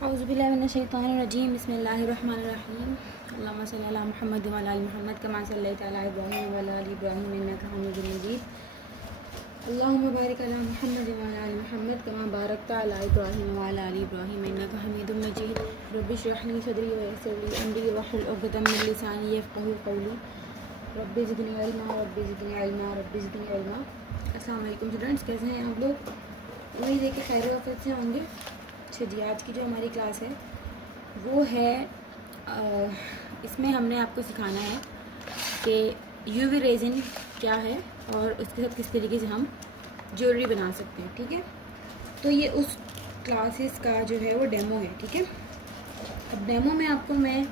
औज़ुबिल्लाहि मिनश्शैतानिर्रजीम बिस्मिल्लाहिर्रहमानिर्रहीम अल्लाहुम्मा सल्लि अला मुहम्मद व अला आलि मुहम्मद कमा सल्लैता अला इब्राहीम व अला आलि इब्राहीम इन्नका हमीदुम मजीद अल्लाहुम्मा बारिक अला मुहम्मद व अला आलि मुहम्मद कमा बारकता अला इब्राहीम व अला आलि इब्राहीम इन्नका हमीदुम मजीद रब्बि इश्रह ली सदरी व यस्सिर ली अमरी वहलुल उक़दम मिन लिसानी यफ़क़हू क़ौली रब्बि ज़िदनी इल्मा रब्बि ज़िदनी इल्मा रब्बि ज़िदनी इल्मा। अस्सलाम वालेकुम स्टूडेंट्स, कैसे हैं आप लोग? उम्मीद है कि खैर वफ़त से होंगे। अच्छा जी, आज की जो हमारी क्लास है वो है इसमें हमने आपको सिखाना है कि यूवी रेजिन क्या है और उसके साथ किस तरीके से हम ज्वेलरी बना सकते हैं। ठीक है, तो ये उस क्लासेस का जो है वो डेमो है। ठीक है, अब डेमो में आपको मैं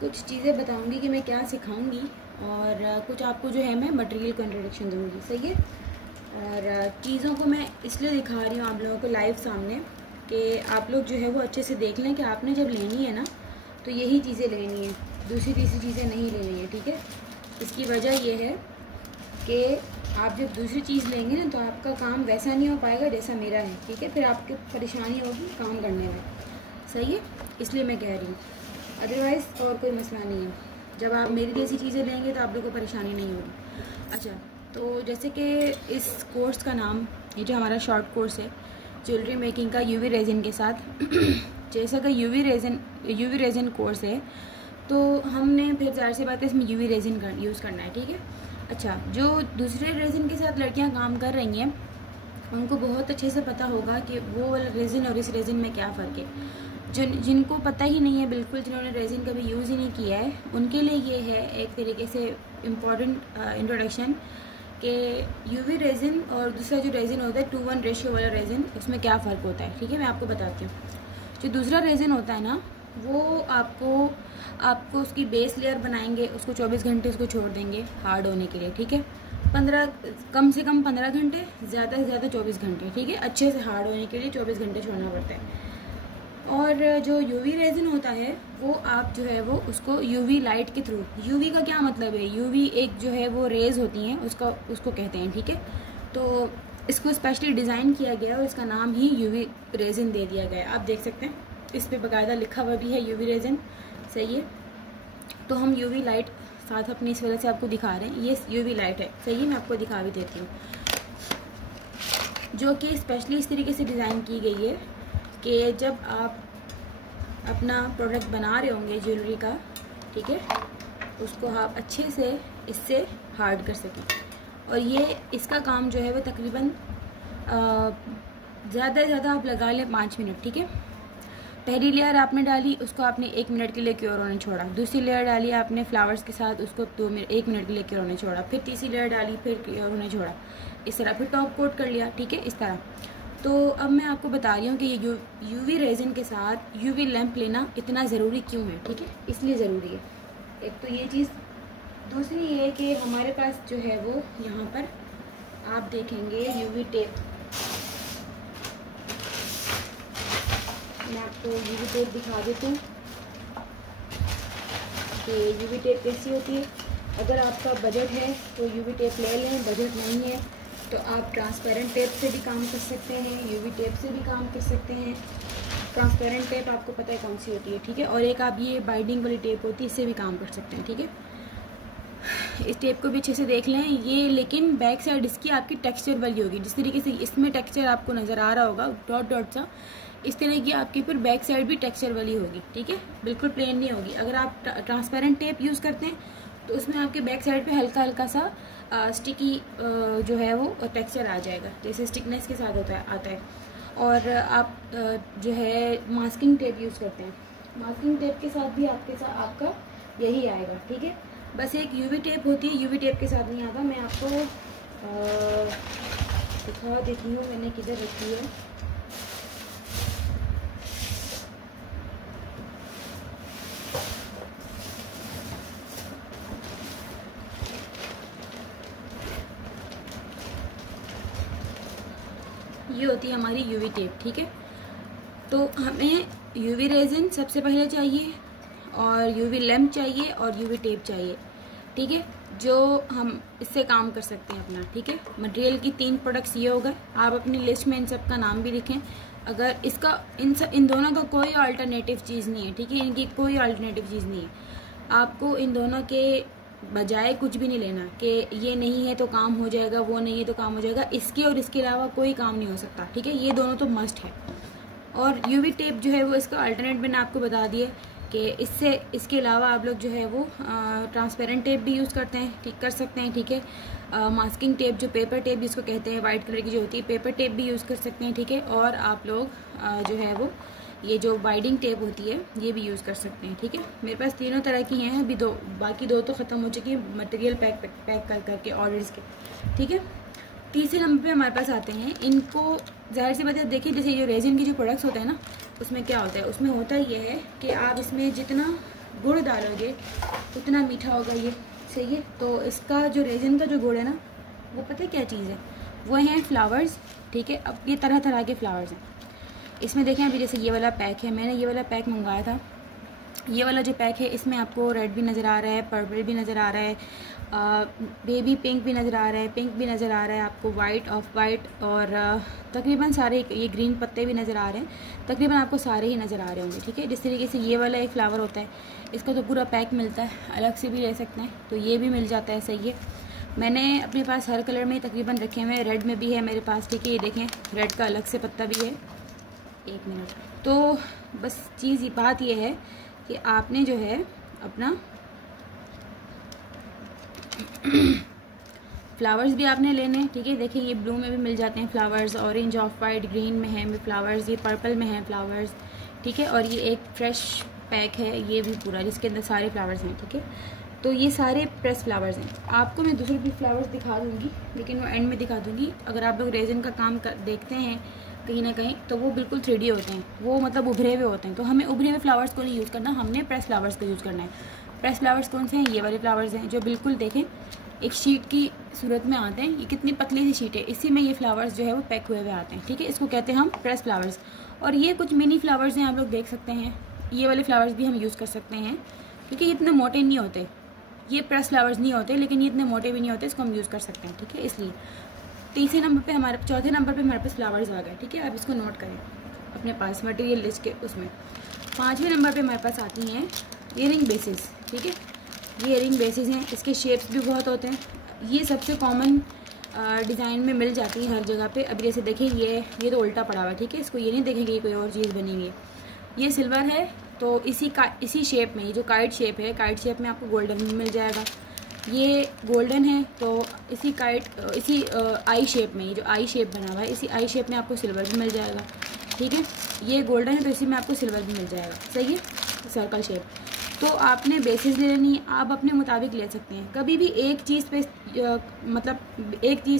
कुछ चीज़ें बताऊंगी कि मैं क्या सिखाऊंगी और कुछ आपको जो है मैं मटेरियल को इंट्रोडक्शन दूंगी। सही है, और चीज़ों को मैं इसलिए दिखा रही हूँ आप लोगों को लाइव सामने कि आप लोग जो है वो अच्छे से देख लें कि आपने जब लेनी है ना तो यही चीज़ें लेनी है, दूसरी तीसरी चीज़ें नहीं लेनी है। ठीक है, इसकी वजह ये है कि आप जब दूसरी चीज़ लेंगे ना तो आपका काम वैसा नहीं हो पाएगा जैसा मेरा है। ठीक है, फिर आपकी परेशानी होगी काम करने में। सही है, इसलिए मैं कह रही हूँ, अदरवाइज़ और कोई मसला नहीं है। जब आप मेरी जैसी चीज़ें लेंगे तो आप लोगों को परेशानी नहीं होगी। अच्छा, तो जैसे कि इस कोर्स का नाम, ये जो हमारा शॉर्ट कोर्स है ज्वेलरी मेकिंग का यूवी रेजिन के साथ जैसा कि यूवी रेजिन कोर्स है तो हमने फिर ज़ाहिर सी बात है इसमें यूवी रेजिन यूज़ करना है। ठीक है, अच्छा, जो दूसरे रेजिन के साथ लड़कियां काम कर रही हैं उनको बहुत अच्छे से पता होगा कि वो वाला रेजिन और इस रेजिन में क्या फ़र्क है। जिनको पता ही नहीं है बिल्कुल, जिन्होंने रेजिन कभी यूज़ ही नहीं किया है, उनके लिए ये है एक तरीके से इम्पॉर्टेंट इंट्रोडक्शन कि यूवी रेजिन और दूसरा जो रेजिन होता है 2:1 रेशियो वाला रेजिन, उसमें क्या फ़र्क होता है। ठीक है, मैं आपको बताती हूँ। जो दूसरा रेजिन होता है ना वो आपको उसकी बेस लेयर बनाएंगे, उसको 24 घंटे उसको छोड़ देंगे हार्ड होने के लिए। ठीक है, 15 कम से कम 15 घंटे, ज़्यादा से ज़्यादा 24 घंटे। ठीक है, अच्छे से हार्ड होने के लिए 24 घंटे छोड़ना पड़ता है। और जो यूवी रेजिन होता है वो आप जो है वो उसको यूवी लाइट के थ्रू, यूवी का क्या मतलब है, यूवी एक जो है वो रेज होती हैं उसको कहते हैं। ठीक है, तो इसको स्पेशली डिज़ाइन किया गया और इसका नाम ही यूवी रेजिन दे दिया गया। आप देख सकते हैं इस पर बाकायदा लिखा हुआ भी है यूवी रेजिन। सही है, तो हम यूवी लाइट साथ अपनी इस वजह से आपको दिखा रहे हैं, ये यूवी लाइट है। सही है, मैं आपको दिखा भी देती हूँ, जो कि स्पेशली इस तरीके से डिज़ाइन की गई है कि जब आप अपना प्रोडक्ट बना रहे होंगे ज्वेलरी का, ठीक है, उसको आप अच्छे से इससे हार्ड कर सकें। और ये इसका काम जो है वो तकरीबन ज़्यादा से ज़्यादा आप लगा लें 5 मिनट। ठीक है, पहली लेयर आपने डाली, उसको आपने 1 मिनट के लिए क्योर होने छोड़ा। दूसरी लेयर डाली आपने फ्लावर्स के साथ, उसको 1 मिनट के लिए क्योर होने छोड़ा। फिर तीसरी लेयर डाली, फिर क्योर होने छोड़ा। इस तरह फिर टॉप कोट कर लिया। ठीक है, इस तरह। तो अब मैं आपको बता रही हूँ कि ये यूवी रेजिन के साथ यूवी लैंप लेना इतना ज़रूरी क्यों है। ठीक है, इसलिए ज़रूरी है। एक तो ये चीज़, दूसरी ये कि हमारे पास जो है वो यहाँ पर आप देखेंगे यूवी टेप। मैं आपको यूवी टेप दिखा देती हूँ कि यूवी टेप कैसी होती है। अगर आपका बजट है तो यूवी टेप ले लें, बजट नहीं है तो आप ट्रांसपेरेंट टेप से भी काम कर सकते हैं, यूवी टेप से भी काम कर सकते हैं। ट्रांसपेरेंट टेप आपको पता है कौन सी होती है। ठीक है, और एक आप ये बाइंडिंग वाली टेप होती है, इससे भी काम कर सकते हैं। ठीक है, इस टेप को भी अच्छे से देख लें ये, लेकिन बैक साइड इसकी आपकी टेक्सचर वाली होगी। जिस तरीके से इसमें टेक्सचर आपको नज़र आ रहा होगा डॉट डॉट सा, इस तरह की आपकी फिर बैक साइड भी टेक्सचर वाली होगी। ठीक है, बिल्कुल प्लेन नहीं होगी। अगर आप ट्रांसपेरेंट टेप यूज़ करते हैं तो उसमें आपके बैक साइड पे हल्का हल्का सा स्टिकी जो है वो टेक्सचर आ जाएगा, जैसे स्टिकनेस के साथ आता है। और आप जो है मास्किंग टेप यूज़ करते हैं, मास्किंग टेप के साथ भी आपका यही आएगा। ठीक है, बस एक यूवी टेप होती है, यूवी टेप के साथ नहीं आता। मैं आपको दिखा देती हूँ मैंने किधर रखी है। ये होती है हमारी यूवी टेप। ठीक है, तो हमें यूवी रेजिन सबसे पहले चाहिए और यूवी लैंप चाहिए और यूवी टेप चाहिए। ठीक है, जो हम इससे काम कर सकते हैं अपना। ठीक है, मटेरियल की 3 प्रोडक्ट्स ये हो गए। आप अपनी लिस्ट में इन सब का नाम भी लिखें अगर इसका इन दोनों का कोई अल्टरनेटिव चीज़ नहीं है, ठीक है, इनकी कोई अल्टरनेटिव चीज़ नहीं है। आपको इन दोनों के बजाय कुछ भी नहीं लेना कि ये नहीं है तो काम हो जाएगा, वो नहीं है तो काम हो जाएगा, इसके और इसके अलावा कोई काम नहीं हो सकता, ठीक है। ये दोनों तो मस्ट है। और यूवी टेप जो है वो इसका अल्टरनेट मैंने आपको बता दिया कि इसके अलावा आप लोग जो है वो ट्रांसपेरेंट टेप भी यूज़ करते हैं, ठीक कर सकते हैं, ठीक है। मास्किंग टेप जो पेपर टेप जिसको कहते हैं, वाइट कलर की जो होती है, पेपर टेप भी यूज़ कर सकते हैं, ठीक है। और आप लोग जो है वो ये जो बाइंडिंग टेप होती है ये भी यूज़ कर सकते हैं, ठीक है। मेरे पास तीनों तरह की हैं, अभी बाकी दो तो ख़त्म हो चुकी है मटेरियल पैक कर करके ऑर्डर्स के, ठीक है। तीसरे नंबर पे हमारे पास आते हैं, इनको ज़ाहिर सी बात है, देखिए जैसे ये रेजिन के जो प्रोडक्ट्स होते हैं ना, उसमें क्या होता है, उसमें होता ये है कि आप इसमें जितना गुड़ डालोगे उतना मीठा होगा, ये सही है। तो इसका जो रेजिन का जो गुड़ है ना, वो पता है क्या चीज़ है, वो हैं फ्लावर्स, ठीक है। अब ये तरह तरह के फ्लावर्स हैं इसमें, देखें अभी जैसे ये वाला पैक है, मैंने ये वाला पैक मंगवाया था। ये वाला जो पैक है इसमें आपको रेड भी नज़र आ रहा है, पर्पल भी नज़र आ रहा है, बेबी पिंक भी नज़र आ रहा है, पिंक भी नज़र आ रहा है आपको, वाइट, ऑफ वाइट, और तकरीबन सारे, ये ग्रीन पत्ते भी नज़र आ रहे हैं, तकरीबन आपको सारे ही नज़र आ रहे होंगे, ठीक है। जिस तरीके से ये वाला एक फ्लावर होता है, इसका तो पूरा पैक मिलता है, अलग से भी ले सकते हैं, तो ये भी मिल जाता है, सही है। मैंने अपने पास हर कलर में तकरीबन रखे हुए हैं, रेड में भी है मेरे पास, ठीक है। ये देखें रेड का अलग से पत्ता भी है, एक मिनट। तो बस बात ये है कि आपने जो है अपना फ्लावर्स भी आपने लेने, ठीक है। देखिए ये ब्लू में भी मिल जाते हैं flowers, orange, of white, green में है फ्लावर्स, ये पर्पल में है फ्लावर्स, ठीक है। और ये एक फ्रेश पैक है, ये भी पूरा जिसके अंदर सारे फ्लावर्स हैं, ठीक है। तो ये सारे प्रेस फ्लावर्स हैं। आपको मैं दूसरे भी फ्लावर्स दिखा दूँगी, लेकिन वो एंड में दिखा दूँगी। अगर आप लोग रेजिन का काम देखते हैं कहीं ना कहीं, तो वो बिल्कुल 3D होते हैं, वो मतलब उभरे हुए होते हैं। तो हमें उभरे हुए फ्लावर्स को नहीं यूज़ करना, हमने प्रेस फ्लावर्स को यूज़ करना है। प्रेस फ्लावर्स कौन से हैं, ये वाले फ्लावर्स हैं जो बिल्कुल देखें एक शीट की सूरत में आते हैं। ये कितनी पतली सी शीट है, इसी में ये फ्लावर्स जो है वो पैक हुए हुए आते हैं, ठीक है। इसको कहते हैं हम प्रेस फ्लावर्स। और ये कुछ मिनी फ्लावर्स हैं, आप लोग देख सकते हैं, ये वाले फ्लावर्स भी हम यूज़ कर सकते हैं, क्योंकि ये इतने मोटे नहीं होते, ये प्रेस फ्लावर्स नहीं होते, लेकिन ये इतने मोटे भी नहीं होते, इसको हम यूज़ कर सकते हैं, ठीक है। इसलिए चौथे नंबर पे हमारे पास फ्लावर्स आ गए, ठीक है। आप इसको नोट करें अपने पास मटेरियल लिस्ट के उसमें। 5वें नंबर पे हमारे पास आती हैं इयरिंग बेसिस, ठीक है। ये इयरिंग बेसिस हैं, इसके शेप्स भी बहुत होते हैं, ये सबसे कॉमन डिज़ाइन में मिल जाती है हर जगह पे। अभी जैसे देखिए ये तो उल्टा पड़ा हुआ है, ठीक है। इसको ये नहीं देखेंगे ये कोई और चीज़ बनी हुई है, ये सिल्वर है, तो इसी शेप में, ये जो काइट शेप है, काइट शेप में आपको गोल्डन भी मिल जाएगा। ये गोल्डन है, तो इसी आई शेप में, ये जो आई शेप बना हुआ है, इसी आई शेप में आपको सिल्वर भी मिल जाएगा, ठीक है। ये गोल्डन है, तो इसी में आपको सिल्वर भी मिल जाएगा, सही है, सर्कल शेप। तो आपने बेसिस ले लेनी है, आप अपने मुताबिक ले सकते हैं। कभी भी एक चीज़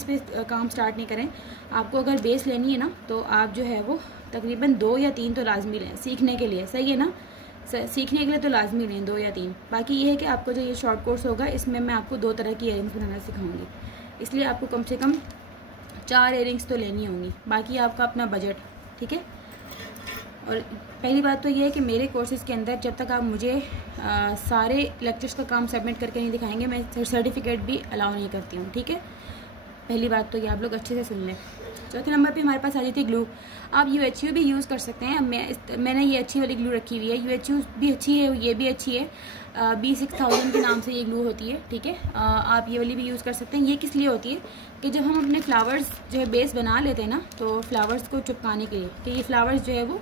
पे काम स्टार्ट नहीं करें। आपको अगर बेस लेनी है ना, तो आप जो है वो तकरीबन 2 या 3 तो लाजमी लें सीखने के लिए, सही है ना। सीखने के लिए तो लाजमी लें 2 या 3। बाकी ये है कि आपको जो ये शॉर्ट कोर्स होगा, इसमें मैं आपको 2 तरह की इयरिंग्स बनाना सिखाऊंगी, इसलिए आपको कम से कम 4 इयरिंग्स तो लेनी होंगी। बाकी आपका अपना बजट, ठीक है। और पहली बात तो ये है कि मेरे कोर्सेज के अंदर जब तक आप मुझे सारे लेक्चर्स का काम सबमिट करके नहीं दिखाएंगे, मैं सर्टिफिकेट भी अलाउ नहीं करती हूँ, ठीक है। पहली बात तो ये आप लोग अच्छे से सुन लें। चौथे नंबर पे हमारे पास आ जाती है ग्लू। आप UHU भी यूज़ कर सकते हैं। मैंने ये अच्छी वाली ग्लू रखी हुई है, UHU भी अच्छी है, ये भी अच्छी है, B6000 के नाम से ये ग्लू होती है, ठीक है। आप ये वाली भी यूज़ कर सकते हैं। ये किस लिए होती है कि जब हम अपने फ्लावर्स जो है बेस बना लेते हैं ना, तो फ्लावर्स को चिपकाने के लिए कि ये फ्लावर्स जो है वो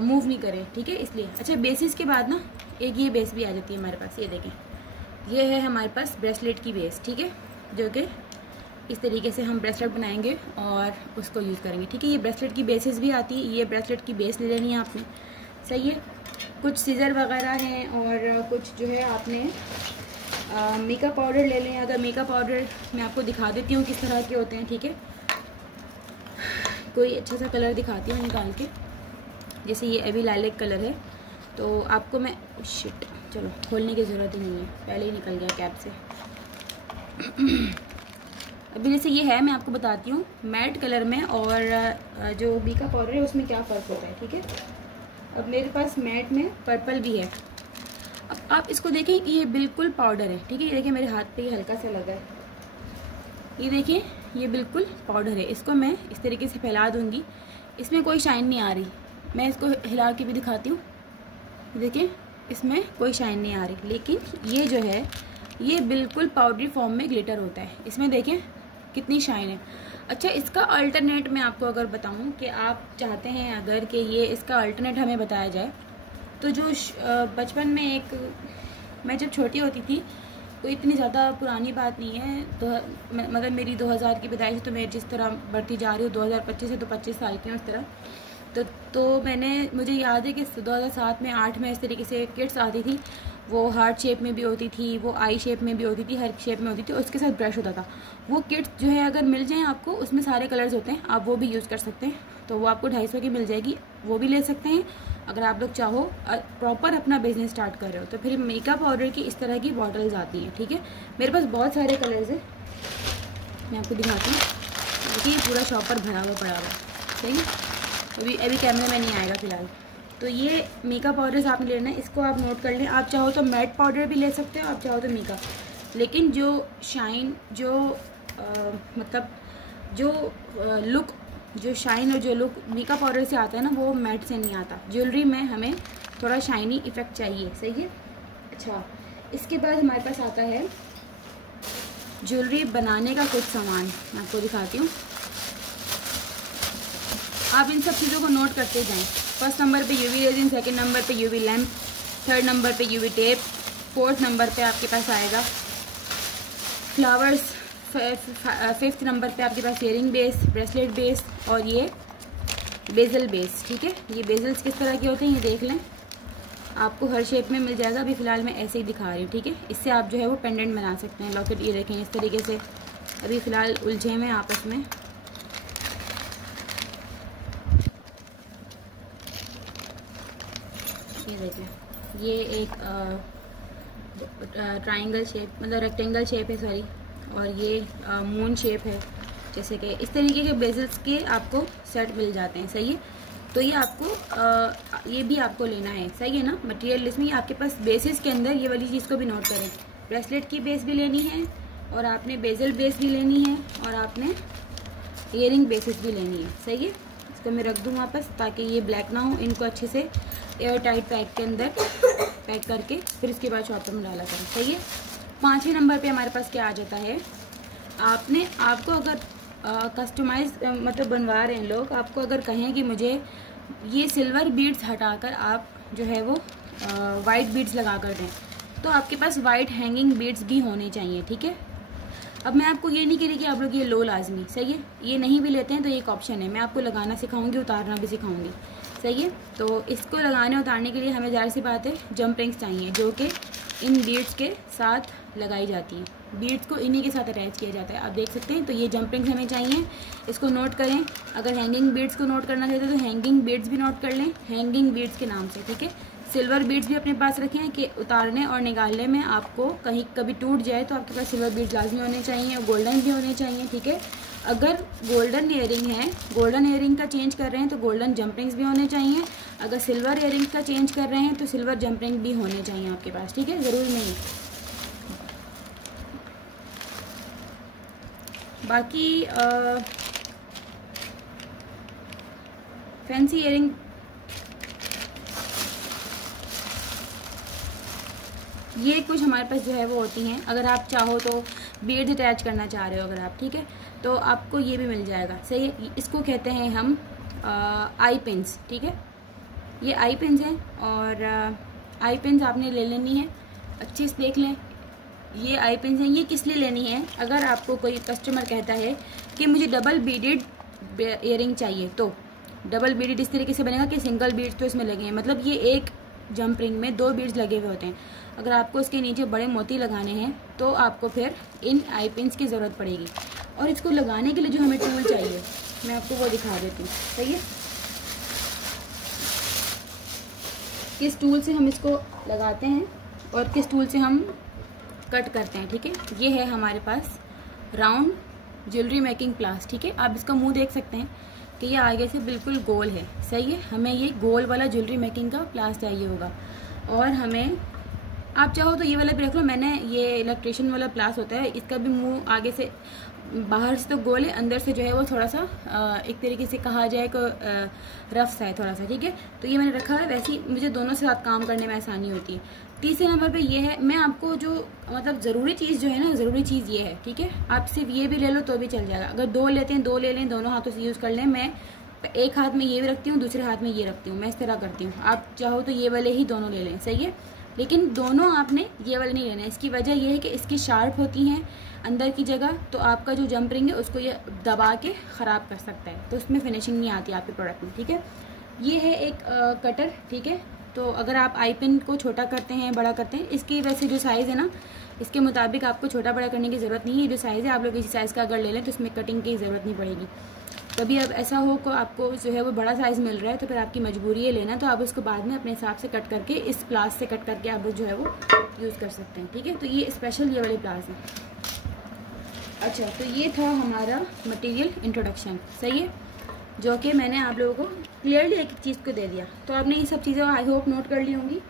मूव नहीं करें, ठीक है, इसलिए। अच्छा, बेसिस के बाद ना एक ये बेस भी आ जाती है हमारे पास, ये देखें, ये है हमारे पास ब्रेसलेट की बेस, ठीक है, जो कि इस तरीके से हम ब्रेसलेट बनाएंगे और उसको यूज़ करेंगे, ठीक है। ये ब्रेसलेट की बेसिस भी आती है, ये ब्रेसलेट की बेस ले लेनी है आपने, सही है। कुछ सीजर वगैरह हैं और कुछ जो है आपने मेकअप पाउडर ले लें। अगर मेकअप पाउडर मैं आपको दिखा देती हूँ किस तरह के होते हैं, ठीक है। कोई अच्छा सा कलर दिखाती हूँ निकाल के, जैसे ये अभी लाइलेक कलर है, तो आपको मैं शिट, चलो खोलने की ज़रूरत ही नहीं है, पहले ही निकल गया कैप से। अभी जैसे ये है, मैं आपको बताती हूँ मैट कलर में और जो बीका पाउडर है उसमें क्या फ़र्क होता है, ठीक है। अब मेरे पास मैट में पर्पल भी है। अब आप इसको देखें, ये बिल्कुल पाउडर है, ठीक है। ये देखिए मेरे हाथ पे ये हल्का सा लगा है, ये देखिए ये बिल्कुल पाउडर है। इसको मैं इस तरीके से फैला दूंगी, इसमें कोई शाइन नहीं आ रही। मैं इसको हिला के भी दिखाती हूँ, देखिए इसमें कोई शाइन नहीं आ रही। लेकिन ये जो है ये बिल्कुल पाउडरी फॉर्म में ग्लिटर होता है। इसमें देखें कितनी शाइन है। अच्छा, इसका अल्टरनेट मैं आपको अगर बताऊं कि आप चाहते हैं अगर कि ये इसका अल्टरनेट हमें बताया जाए, तो जो बचपन में एक, मैं जब छोटी होती थी, कोई इतनी ज़्यादा पुरानी बात नहीं है, तो मगर मेरी 2000 की पैदाइश, तो मैं जिस तरह बढ़ती जा रही हूँ 2025 से, तो 25 साल की हूँ उस तरह। तो मुझे याद है कि 2007 में 8 में इस तरीके से किट्स आती थी। वो हार्ट शेप में भी होती थी, वो आई शेप में भी होती थी, हर शेप में होती थी, और उसके साथ ब्रश होता था। वो किट्स जो है अगर मिल जाएं आपको, उसमें सारे कलर्स होते हैं, आप वो भी यूज़ कर सकते हैं। तो वो आपको 250 की मिल जाएगी, वो भी ले सकते हैं। अगर आप लोग चाहो प्रॉपर अपना बिजनेस स्टार्ट कर रहे हो, तो फिर मेकअप पाउडर की इस तरह की बॉटल्स आती हैं, ठीक है। मेरे पास बहुत सारे कलर्स हैं, मैं आपको दिखाती हूँ। देखिए पूरा शॉपर भरा हुआ पड़ा हुआ, सही है। अभी कैमरे में नहीं आएगा फ़िलहाल। तो ये मेकअप पाउडर्स आपने लेना है, इसको आप नोट कर लें। आप चाहो तो मैट पाउडर भी ले सकते हो, आप चाहो तो मेकअप। लेकिन जो शाइन, जो मतलब जो लुक, जो शाइन और जो लुक मेकअप पाउडर से आता है ना, वो मैट से नहीं आता। ज्वेलरी में हमें थोड़ा शाइनी इफेक्ट चाहिए, सही है। अच्छा, इसके बाद हमारे पास आता है ज्वेलरी बनाने का कुछ सामान, मैं आपको दिखाती हूँ। आप इन सब चीज़ों को नोट करते जाएं। फर्स्ट नंबर पे यूवी रेजिन, सेकंड नंबर पे यूवी लैम्प, थर्ड नंबर पे यूवी टेप, फोर्थ नंबर पे आपके पास आएगा फ्लावर्स, फिफ्थ नंबर पे आपके पास इयरिंग बेस, ब्रेसलेट बेस, और ये बेजल बेस, ठीक है। ये बेजल्स किस तरह के होते हैं ये देख लें, आपको हर शेप में मिल जाएगा। अभी फ़िलहाल मैं ऐसे ही दिखा रही हूँ, ठीक है। इससे आप जो है वो पेंडेंट बना सकते हैं, लॉकेट। ये देखें इस तरीके से, अभी फ़िलहाल उलझे में आपस में। ये देखें, ये एक ट्रायंगल शेप, मतलब रेक्टेंगल शेप है, सॉरी, और ये मून शेप है। जैसे कि इस तरीके के बेजल्स के आपको सेट मिल जाते हैं, सही है। तो ये आपको ये भी आपको लेना है, सही है ना। मटेरियल लिस्ट में आपके पास बेसिस के अंदर ये वाली चीज़ को भी नोट करें। ब्रेसलेट की बेस भी लेनी है, और आपने बेजल बेस भी लेनी है, और आपने ईयरिंग बेसिस भी लेनी है, सही है। इसको मैं रख दूँ वापस ताकि ये ब्लैक ना हो। इनको अच्छे से एयर टाइट पैक के अंदर पैक करके फिर इसके बाद शॉपर में डाला करें, सही है। 5वें नंबर पे हमारे पास क्या आ जाता है, आपको अगर कस्टमाइज मतलब बनवा रहे हैं लोग, आपको अगर कहें कि मुझे ये सिल्वर बीड्स हटाकर आप जो है वो वाइट बीड्स लगा कर दें, तो आपके पास वाइट हैंगिंग बीड्स भी होने चाहिए, ठीक है। अब मैं आपको ये नहीं कह रही कि आप लोग ये लो लाजमी, सही है। ये नहीं भी लेते हैं तो ये एक ऑप्शन है, मैं आपको लगाना सिखाऊंगी, उतारना भी सिखाऊंगी, सही है। तो इसको लगाने उतारने के लिए हमें ज़ाहिर सी बात है जंप रिंग्स चाहिए, जो कि इन बीड्स के साथ लगाई जाती हैं। बीड्स को इन्हीं के साथ अटैच किया जाता है, आप देख सकते हैं। तो ये जंप रिंग्स हमें चाहिए, इसको नोट करें। अगर हैंगिंग बीड्स को नोट करना चाहते हैं तो हैंगिंग बीड्स भी नोट कर लें, हैंगिंग बीड्स के नाम से, ठीक है। सिल्वर बीड्स भी अपने पास रखें कि उतारने और निकालने में आपको कहीं कभी टूट जाए तो आपके पास सिल्वर बीड्स लाजमी होने चाहिए, और गोल्डन भी होने चाहिए, ठीक है। अगर गोल्डन ईयरिंग है, गोल्डन ईयरिंग का चेंज कर रहे हैं तो गोल्डन जंप रिंग्स भी होने चाहिए। अगर सिल्वर ईयरिंग का चेंज कर रहे हैं तो सिल्वर जंप रिंग भी होने चाहिए आपके पास, ठीक है। ज़रूरी नहीं, बाकी फैंसी ईयरिंग ये कुछ हमारे पास जो है वो होती हैं। अगर आप चाहो तो बीड्स अटैच करना चाह रहे हो अगर आप, ठीक है, तो आपको ये भी मिल जाएगा, सही है। इसको कहते हैं हम आई पिन्स, ठीक है। ये आई पिन्स हैं, और आई पिन्स आपने ले लेनी है, अच्छे से देख लें। ये आई पिन्स हैं, ये किस लिए लेनी है, अगर आपको कोई कस्टमर कहता है कि मुझे डबल बीडेड ईयरिंग चाहिए, तो डबल बीडेड इस तरीके से बनेगा कि सिंगल बीड्स तो इसमें लगे हैं, मतलब ये एक जंप रिंग में 2 बीड्स लगे हुए होते हैं। अगर आपको इसके नीचे बड़े मोती लगाने हैं तो आपको फिर इन आई पिन्स की ज़रूरत पड़ेगी। और इसको लगाने के लिए जो हमें टूल चाहिए मैं आपको वो दिखा देती हूँ, सही है। किस टूल से हम इसको लगाते हैं और किस टूल से हम कट करते हैं, ठीक है। ये है हमारे पास राउंड ज्वेलरी मेकिंग प्लास, ठीक है। आप इसका मुंह देख सकते हैं कि ये आगे से बिल्कुल गोल है, सही है। हमें ये गोल वाला ज्वेलरी मेकिंग का प्लास चाहिए होगा, और हमें आप चाहो तो ये वाला भी रख लो। मैंने ये इलेक्ट्रिशियन वाला प्लास होता है, इसका भी मुंह आगे से बाहर से तो गोल है, अंदर से जो है वो थोड़ा सा एक तरीके से कहा जाए को रफ सा है थोड़ा सा, ठीक है। तो ये मैंने रखा है, वैसे ही मुझे दोनों से साथ काम करने में आसानी होती है। तीसरे नंबर पे ये है, मैं आपको जो मतलब ज़रूरी चीज़ जो है ना, ज़रूरी चीज़ ये है, ठीक है। आप सिर्फ ये भी ले लो तो भी चल जाएगा। अगर 2 लेते हैं 2 ले लें, दोनों हाथों से यूज़ कर लें। मैं एक हाथ में ये भी रखती हूँ, दूसरे हाथ में ये रखती हूँ, मैं इस तरह करती हूँ। आप चाहो तो ये वाले ही दोनों ले लें, सही है। लेकिन दोनों आपने ये वाले नहीं लेना है। इसकी वजह ये है कि इसकी शार्प होती हैं अंदर की जगह, तो आपका जो जंप रिंग है उसको ये दबा के ख़राब कर सकता है, तो उसमें फिनिशिंग नहीं आती आपके प्रोडक्ट में, ठीक है। ये है एक कटर, ठीक है। तो अगर आप आई पिन को छोटा करते हैं बड़ा करते हैं, इसकी वैसे जो साइज़ है ना, इसके मुताबिक आपको छोटा बड़ा करने की ज़रूरत नहीं है। ये जो साइज़ है आप लोग इसी साइज़ का अगर ले लें तो इसमें कटिंग की ज़रूरत नहीं पड़ेगी। कभी अब ऐसा हो कि आपको जो है वो बड़ा साइज़ मिल रहा है तो फिर आपकी मजबूरी है लेना, तो आप उसको बाद में अपने हिसाब से कट करके इस प्लास से कट करके आप जो है वो यूज़ कर सकते हैं, ठीक है। तो ये स्पेशल ये वाले प्लास हैं। अच्छा, तो ये था हमारा मटेरियल इंट्रोडक्शन, सही है, जो कि मैंने आप लोगों को क्लियरली एक चीज़ को दे दिया। तो आपने ये सब चीज़ें आई होप नोट कर ली होंगी।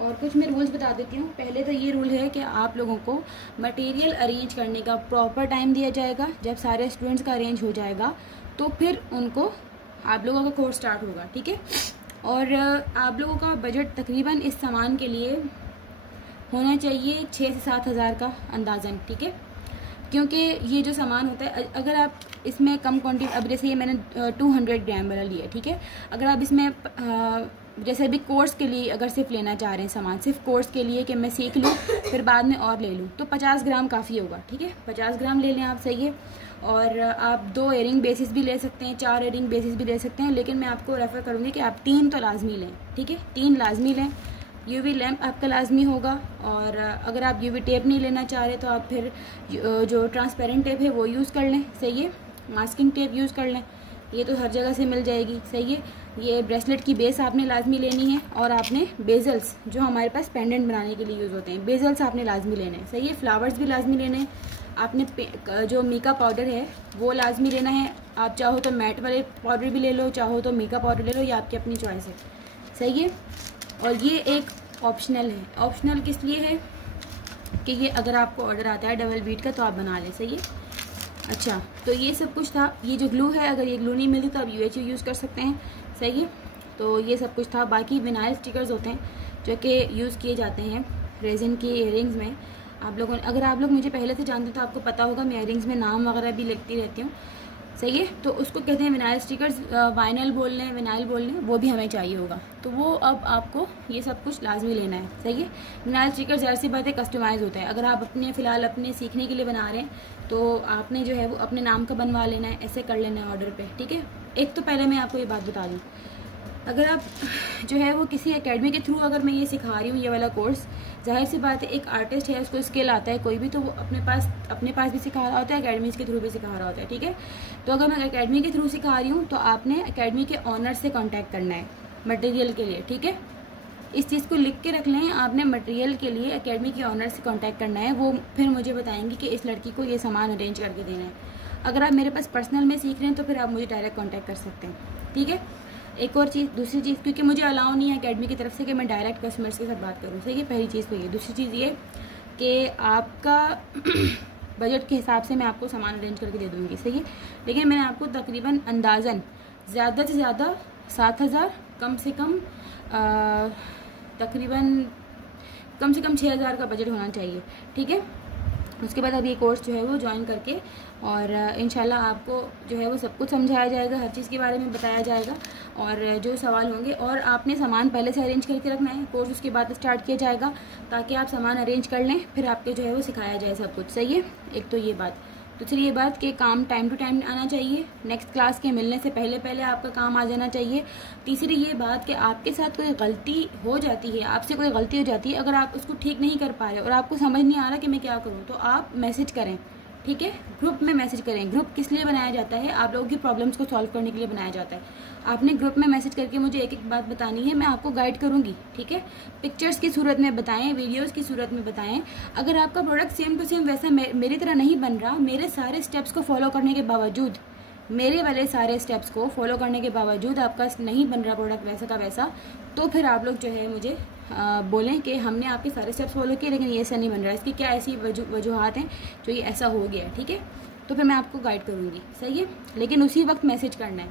और कुछ मैं रूल्स बता देती हूँ। पहले तो ये रूल है कि आप लोगों को मटेरियल अरेंज करने का प्रॉपर टाइम दिया जाएगा। जब सारे स्टूडेंट्स का अरेंज हो जाएगा तो फिर उनको आप लोगों का कोर्स स्टार्ट होगा, ठीक है। और आप लोगों का बजट तकरीबन इस सामान के लिए होना चाहिए 6 से 7 हज़ार का अंदाज़न, ठीक है। क्योंकि ये जो सामान होता है, अगर आप इसमें कम क्वांटिटी, अब जैसे ये मैंने 200 ग्राम वाला लिया, ठीक है। अगर आप इसमें जैसे अभी कोर्स के लिए अगर सिर्फ लेना चाह रहे हैं सामान, सिर्फ कोर्स के लिए कि मैं सीख लूँ फिर बाद में और ले लूँ, तो 50 ग्राम काफ़ी होगा, ठीक है। 50 ग्राम ले लें आप, सही है। और आप 2 एयरिंग बेसिस भी ले सकते हैं, 4 एयरिंग बेसिस भी ले सकते हैं, लेकिन मैं आपको रेफ़र करूँगी कि आप 3 तो लाजमी लें, ठीक है। 3 लाजमी लें। यूवी लैम्प आपका लाजमी होगा। और अगर आप यूवी टेप नहीं लेना चाह रहे तो आप फिर जो ट्रांसपेरेंट टेप है वो यूज़ कर लें, सही है। मास्किंग टेप यूज़ कर लें, ये तो हर जगह से मिल जाएगी, सही है। ये ब्रेसलेट की बेस आपने लाजमी लेनी है। और आपने बेजल्स जो हमारे पास पेंडेंट बनाने के लिए यूज़ होते हैं, बेजल्स आपने लाजमी लेने हैं, सही है। फ्लावर्स भी लाजमी लेने हैं। आपने जो मीका पाउडर है वो लाजमी लेना है। आप चाहो तो मैट वाले पाउडर भी ले लो, चाहो तो मीका पाउडर ले लो, ये आपकी अपनी चॉइस है, सही है। और ये एक ऑप्शनल है। ऑप्शनल किस लिए है कि ये अगर आपको ऑर्डर आता है डबल बीट का तो आप बना लें, सही है। अच्छा, तो ये सब कुछ था। ये जो ग्लू है, अगर ये ग्लू नहीं मिलती तो आप UHU यूज़ कर सकते हैं, सही है। तो ये सब कुछ था। बाकी विनाइल स्टिकर्स होते हैं जो कि यूज़ किए जाते हैं रेजिन की इयरिंग्स में। आप लोगों ने, अगर आप लोग मुझे पहले से जानते तो आपको पता होगा, मैं इयरिंग्स में नाम वगैरह भी लिखती रहती हूँ, सही है। तो उसको कहते हैं विनाइल स्टिकर्स, वाइनल बोल लें, विनाइल बोल लें, वो भी हमें चाहिए होगा। तो वो अब आपको ये सब कुछ लाजमी लेना है, सही है। विनाइल स्टिकर ज़ाहिर सी बात है कस्टमाइज़ होता है। अगर आप अपने फ़िलहाल अपने सीखने के लिए बना रहे हैं तो आपने जो है वो अपने नाम का बनवा लेना है, ऐसे कर लेना है ऑर्डर पे, ठीक है। एक तो पहले मैं आपको ये बात बता दूँ, अगर आप जो है वो किसी एकेडमी के थ्रू अगर मैं ये सिखा रही हूँ ये वाला कोर्स, जाहिर सी बात है एक आर्टिस्ट है, उसको स्किल आता है कोई भी, तो वो अपने पास भी सिखा रहा होता है, एकेडमीज़ के थ्रू भी सिखा रहा होता है, ठीक है। तो अगर मैं एकेडमी के थ्रू सिखा रही हूँ तो आपने एकेडमी के ऑनर से कांटेक्ट करना है मटेरियल के लिए, ठीक है। इस चीज़ को लिख के रख लें, आपने मटेरियल के लिए एकेडमी के ऑनर से कांटेक्ट करना है। वो फिर मुझे बताएंगे कि इस लड़की को ये सामान अरेंज करके देना है। अगर आप मेरे पास पर्सनल में सीख रहे हैं तो फिर आप मुझे डायरेक्ट कॉन्टैक्ट कर सकते हैं, ठीक है। एक और चीज़, दूसरी चीज़, क्योंकि मुझे अलाउ नहीं है एकेडमी की तरफ से कि मैं डायरेक्ट कस्टमर्स के साथ बात करूँ, सही है। पहली चीज़ तो ये। दूसरी चीज़ ये कि आपका बजट के हिसाब से मैं आपको सामान अरेंज करके दे दूँगी, सही है। लेकिन मैंने आपको तकरीबन अंदाज़न ज़्यादा से ज़्यादा 7,000, कम से कम तकरीबन कम से कम 6,000 का बजट होना चाहिए, ठीक है। उसके बाद अब ये कोर्स जो है वो ज्वाइन करके और इंशाल्लाह आपको जो है वो सब कुछ समझाया जाएगा, हर चीज़ के बारे में बताया जाएगा। और जो सवाल होंगे, और आपने सामान पहले से अरेंज करके रखना है, कोर्स उसके बाद स्टार्ट किया जाएगा ताकि आप सामान अरेंज कर लें, फिर आपके जो है वो सिखाया जाए सब कुछ, सही है। एक तो ये बात। दूसरी ये बात कि काम टाइम टू टाइम आना चाहिए, नेक्स्ट क्लास के मिलने से पहले पहले आपका काम आ जाना चाहिए। तीसरी ये बात कि आपके साथ कोई गलती हो जाती है, आपसे कोई गलती हो जाती है, अगर आप उसको ठीक नहीं कर पा रहे और आपको समझ नहीं आ रहा कि मैं क्या करूँ, तो आप मैसेज करें, ठीक है। ग्रुप में मैसेज करें। ग्रुप किस लिए बनाया जाता है? आप लोगों की प्रॉब्लम्स को सॉल्व करने के लिए बनाया जाता है। आपने ग्रुप में मैसेज करके मुझे एक एक बात बतानी है, मैं आपको गाइड करूंगी, ठीक है। पिक्चर्स की सूरत में बताएं, वीडियोस की सूरत में बताएं। अगर आपका प्रोडक्ट सेम टू सेम वैसा मेरी तरह नहीं बन रहा, मेरे सारे स्टेप्स को फॉलो करने के बावजूद, मेरे वाले सारे स्टेप्स को फॉलो करने के बावजूद आपका नहीं बन रहा प्रोडक्ट वैसा का वैसा, तो फिर आप लोग जो है मुझे बोलें कि हमने आपके सारे स्टेप्स फॉलो किए लेकिन ये ऐसा नहीं बन रहा है, इसकी क्या ऐसी वजूहत हैं जो ये ऐसा हो गया है, ठीक है। तो फिर मैं आपको गाइड करूँगी, सही है। लेकिन उसी वक्त मैसेज करना है,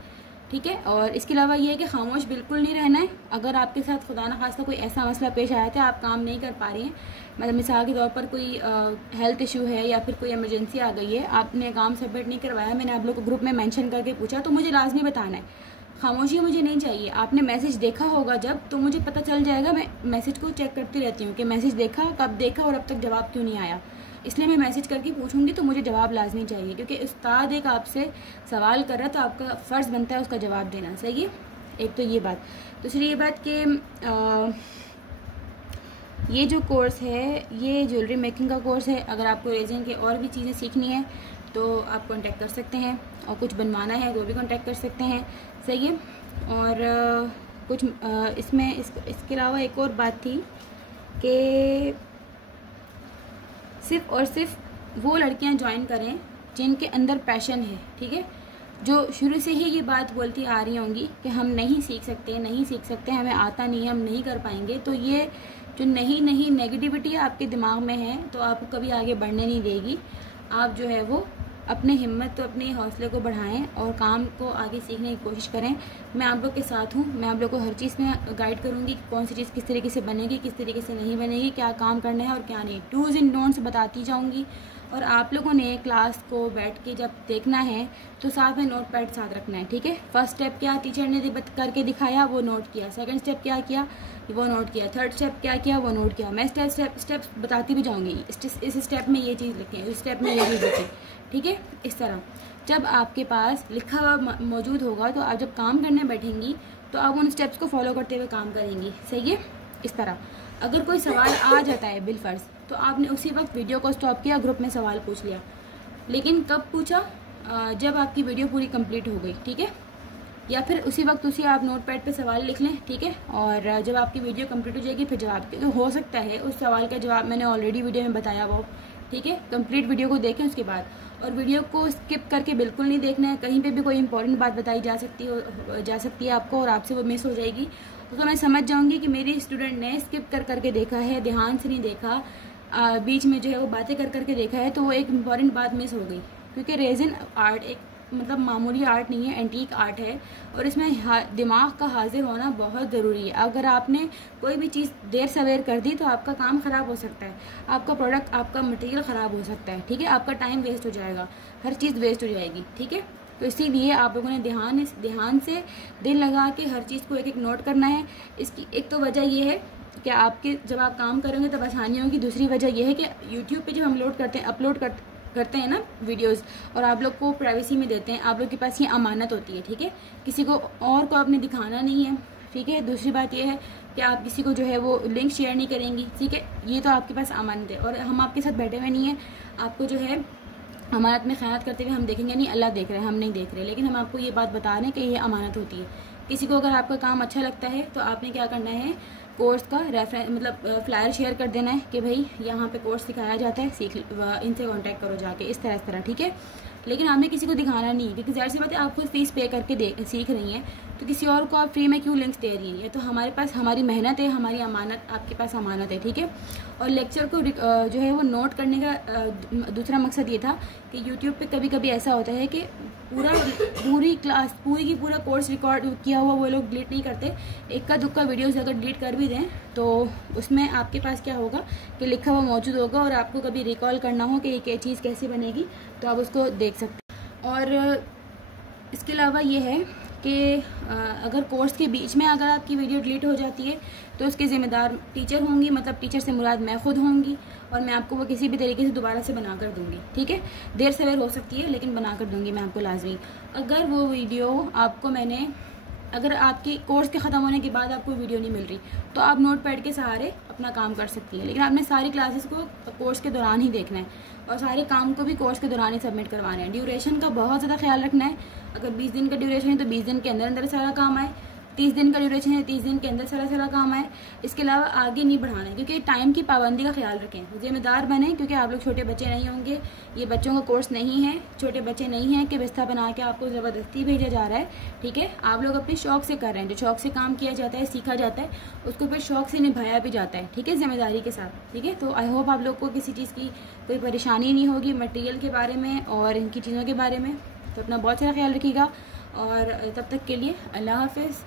ठीक है। और इसके अलावा ये है कि खामोश बिल्कुल नहीं रहना है। अगर आपके साथ खुदा न खास्ता कोई ऐसा मसला पेश आया था, आप काम नहीं कर पा रही हैं, मतलब मिसाल के तौर पर कोई हेल्थ इशू है या फिर कोई इमरजेंसी आ गई है, आपने काम सबमिट नहीं करवाया, मैंने आप लोग को ग्रुप में मेंशन करके पूछा, तो मुझे लाजमी बताना है। खामोशी मुझे नहीं चाहिए। आपने मैसेज देखा होगा जब, तो मुझे पता चल जाएगा। मैं मैसेज को चेक करती रहती हूँ कि मैसेज देखा, कब देखा और अब तक जवाब क्यों नहीं आया। इसलिए मैं मैसेज करके पूछूंगी तो मुझे जवाब लाजमी चाहिए, क्योंकि उस्ताद एक आपसे सवाल कर रहा है तो आपका फ़र्ज़ बनता है उसका जवाब देना, सही है। एक तो ये बात। दूसरी ये बात कि ये जो कोर्स है ये ज्वेलरी मेकिंग का कोर्स है। अगर आपको रेजिन के और भी चीज़ें सीखनी है तो आप कांटेक्ट कर सकते हैं, और कुछ बनवाना है वो भी कांटेक्ट कर सकते हैं, सही है। और कुछ इसमें इसके अलावा एक और बात थी कि सिर्फ़ और सिर्फ वो लड़कियां ज्वाइन करें जिनके अंदर पैशन है, ठीक है। जो शुरू से ही ये बात बोलती आ रही होंगी कि हम नहीं सीख सकते, हमें आता नहीं है, हम नहीं कर पाएंगे, तो ये जो नहीं नेगेटिविटी आपके दिमाग में है तो आपको कभी आगे बढ़ने नहीं देगी। आप जो है वो अपने हिम्मत तो अपने हौसले को बढ़ाएं और काम को आगे सीखने की कोशिश करें। मैं आप लोग के साथ हूँ, मैं आप लोग को हर चीज़ में गाइड करूँगी कि कौन सी चीज़ किस तरीके से बनेगी, किस तरीके से नहीं बनेगी, क्या काम करना है और क्या नहीं। डूज एंड डोंट्स बताती जाऊँगी। और आप लोगों ने क्लास को बैठ के जब देखना है तो साथ में नोट पैड साथ रखना है, ठीक है। फर्स्ट स्टेप क्या टीचर ने करके दिखाया, वो नोट किया। सेकंड स्टेप क्या किया, वो नोट किया। थर्ड स्टेप क्या किया, वो नोट किया। मैं स्टेप्स बताती भी जाऊँगी। इस स्टेप में ये चीज़ लिखें, इस स्टेप में ये चीज़ लिखें, ठीक है। इस तरह जब आपके पास लिखा हुआ मौजूद होगा तो आप जब काम करने बैठेंगी तो आप उन स्टेप्स को फॉलो करते हुए काम करेंगी, सही है। इस तरह अगर कोई सवाल आ जाता है बिलफर्ज तो आपने उसी वक्त वीडियो को स्टॉप किया, ग्रुप में सवाल पूछ लिया। लेकिन कब पूछा, जब आपकी वीडियो पूरी कंप्लीट हो गई, ठीक है। या फिर उसी वक्त आप नोट पैड पर सवाल लिख लें, ठीक है। और जब आपकी वीडियो कंप्लीट हो जाएगी फिर जवाब, क्योंकि हो सकता है उस सवाल का जवाब मैंने ऑलरेडी वीडियो में बताया वो, ठीक है। कंप्लीट वीडियो को देखें उसके बाद, और वीडियो को स्किप करके बिल्कुल नहीं देखना है। कहीं पे भी कोई इंपॉर्टेंट बात बताई जा सकती है आपको और आपसे वो मिस हो जाएगी तो मैं समझ जाऊंगी कि मेरी स्टूडेंट ने स्किप करके देखा है, ध्यान से नहीं देखा, बीच में जो है वो बातें करके देखा है, तो वो एक इम्पॉर्टेंट बात मिस हो गई। क्योंकि रेजिन आर्ट एक मतलब मामूली आर्ट नहीं है, एंटीक आर्ट है, और इसमें दिमाग का हाजिर होना बहुत ज़रूरी है। अगर आपने कोई भी चीज़ देर सवेर कर दी तो आपका काम ख़राब हो सकता है, आपका प्रोडक्ट, आपका मटेरियल ख़राब हो सकता है, ठीक है। आपका टाइम वेस्ट हो जाएगा, हर चीज़ वेस्ट हो जाएगी, ठीक है। तो इसीलिए आप लोगों ने ध्यान से दिल लगा के हर चीज़ को एक एक नोट करना है। इसकी एक तो वजह यह है कि आपके जब आप काम करेंगे तब आसानी होगी। दूसरी वजह यह है कि यूट्यूब पे जब हम अपलोड करते हैं ना वीडियोस, और आप लोग को प्राइवेसी में देते हैं, आप लोग के पास ये अमानत होती है, ठीक है। किसी को और को आपने दिखाना नहीं है, ठीक है। दूसरी बात यह है कि आप किसी को जो है वो लिंक शेयर नहीं करेंगी, ठीक है। ये तो आपके पास अमानत है, और हम आपके साथ बैठे हुए नहीं हैं। आपको जो है अमानत में खयानत करते हुए हम देखेंगे नहीं, अल्लाह देख रहे हैं, हम नहीं देख रहे। लेकिन हम आपको ये बात बता रहे हैं कि ये अमानत होती है। किसी को अगर आपका काम अच्छा लगता है तो आपने क्या करना है, कोर्स का रेफरेंस मतलब फ्लायर शेयर कर देना है कि भाई यहाँ पे कोर्स सिखाया जाता है, इनसे कांटेक्ट करो जाके, इस तरह, ठीक है। लेकिन आपने किसी को दिखाना नहीं है, क्योंकि ज़ाहिर सी बात है आप खुद फीस पे करके सीख रही हैं, तो किसी और को आप फ्री में क्यों लिंक्स दे रही हैं। तो हमारे पास हमारी मेहनत है, हमारी अमानत आपके पास अमानत है, ठीक है। और लेक्चर को जो है वो नोट करने का दूसरा मकसद ये था कि यूट्यूब पे कभी कभी ऐसा होता है कि पूरी क्लास की पूरा कोर्स रिकॉर्ड किया हुआ वो लोग डिलीट नहीं करते। इक्का दुक्का वीडियोस अगर डिलीट कर भी दें तो उसमें आपके पास क्या होगा कि लिखा हुआ मौजूद होगा, और आपको कभी रिकॉल करना हो कि ये चीज़ कैसे बनेगी तो आप उसको देख सकते हैं। और इसके अलावा ये है कि अगर कोर्स के बीच में अगर आपकी वीडियो डिलीट हो जाती है तो उसके ज़िम्मेदार टीचर होंगी, मतलब टीचर से मुराद मैं खुद होंगी, और मैं आपको वो किसी भी तरीके से दोबारा से बना कर दूँगी, ठीक है। देर सवेर हो सकती है लेकिन बना कर दूँगी मैं आपको लाजमी। अगर वो वीडियो आपको अगर आपकी कोर्स के ख़त्म होने के बाद आपको वीडियो नहीं मिल रही तो आप नोट पैड के सहारे अपना काम कर सकती हैं, लेकिन आपने सारी क्लासेस को कोर्स के दौरान ही देखना है और सारे काम को भी कोर्स के दौरान ही सबमिट करवाना है। ड्यूरेशन का बहुत ज़्यादा ख्याल रखना है। अगर 20 दिन का ड्यूरेशन है तो 20 दिन के अंदर सारा काम आए। 30 दिन का ड्यूरेशन है, 30 दिन के अंदर सारा काम आए, इसके अलावा आगे नहीं बढ़ाना है, क्योंकि टाइम की पाबंदी का ख्याल रखें, जिम्मेदार बने, क्योंकि आप लोग छोटे बच्चे नहीं होंगे, ये बच्चों का कोर्स नहीं है, छोटे बच्चे नहीं हैं कि बिस्तर बना के आपको ज़बरदस्ती भेजा जा रहा है, ठीक है। आप लोग अपने शौक़ से कर रहे हैं, जो शौक़ से काम किया जाता है, सीखा जाता है, उसको फिर शौक़ से निभाया भी जाता है, ठीक है, जिम्मेदारी के साथ, ठीक है। तो आई होप आप लोग को किसी चीज़ की कोई परेशानी नहीं होगी मटेरियल के बारे में और इनकी चीज़ों के बारे में। तो अपना बहुत सारा ख्याल रखिएगा और तब तक के लिए अल्लाह हाफ़िज़।